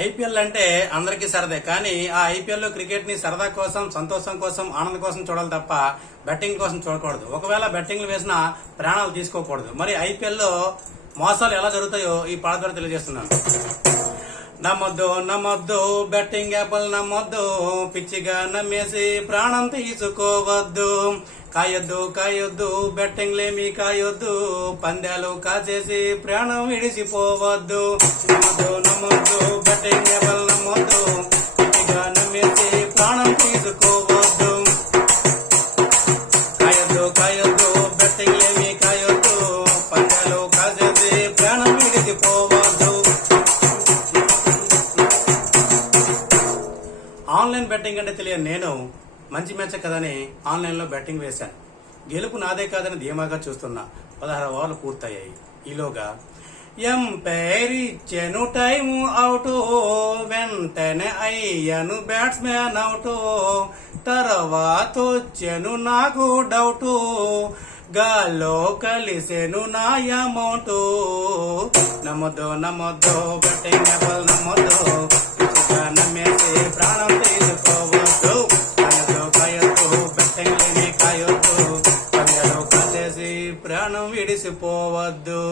IPL అంటే అందరికీ సరదే, కానీ ఆ ఐపీఎల్ లో క్రికెట్ ని సరదా కోసం, సంతోషం కోసం, ఆనందం కోసం చూడాలి తప్ప బెట్టింగ్ కోసం చూడకూడదు. ఒకవేళ బెట్టింగ్లు వేసినా ప్రాణాలు తీసుకోకూడదు. మరి ఐపీఎల్ లో మోసాలు ఎలా జరుగుతాయో ఈ పాట ద్వారా తెలియజేస్తున్నాను. నమ్మొద్దు నమ్మొద్దు బెట్టింగ్ యాప్లు నమ్మొద్దు, పిచ్చిగా నమ్మేసి ప్రాణం తీసుకోవద్దు. కాయొద్దు కాయొద్దు బెట్టింగ్లేమీ కాయొద్దు, పందాలు కాచేసి ప్రాణం విడిచిపోవద్దు. నమ్మొద్దు నమ్మొద్దు బెట్టింగ్ యాప్లు నమ్మొద్దు, పిచ్చిగా నమ్మేసి ప్రాణం తీసుకోవద్దు. కాయొద్దు కాయొద్దు బెట్టింగ్లేమీ కాయొద్దు, పందాలు కాచేసి ప్రాణం విడిచిపోవద్దు. ఆన్లైన్ బెట్టింగ్ అంటే తెలియని నేను మంచి మ్యాచ్ కదని ఆన్లైన్ లో బెట్టింగ్ వేశాను. గెలుపు నాదే కాదని ధీమాగా చూస్తున్నా. 16 ఓవర్లు పూర్తయ్యాయి. ఈలోగా ఎంపైర్ ఇచ్చాను టైము అవుట్, వెంటనే అయ్యాను బ్యాట్స్మెన్ అవుట్. తర్వాత వచ్చాను నాకు డౌట్, గాల్లో కలిసేను నా అమౌంట్. నమ్మొద్దు నమ్మొద్దు బెట్టింగ్ యాప్లు నమ్మొద్దు, నమ్మేసి ప్రాణం తీసుకోవద్దు. కాయొద్దు కాయొద్దు బెట్టింగ్లేమీ కాయొద్దు, పందాలు కాసేసి ప్రాణం విడిసిపోవద్దు.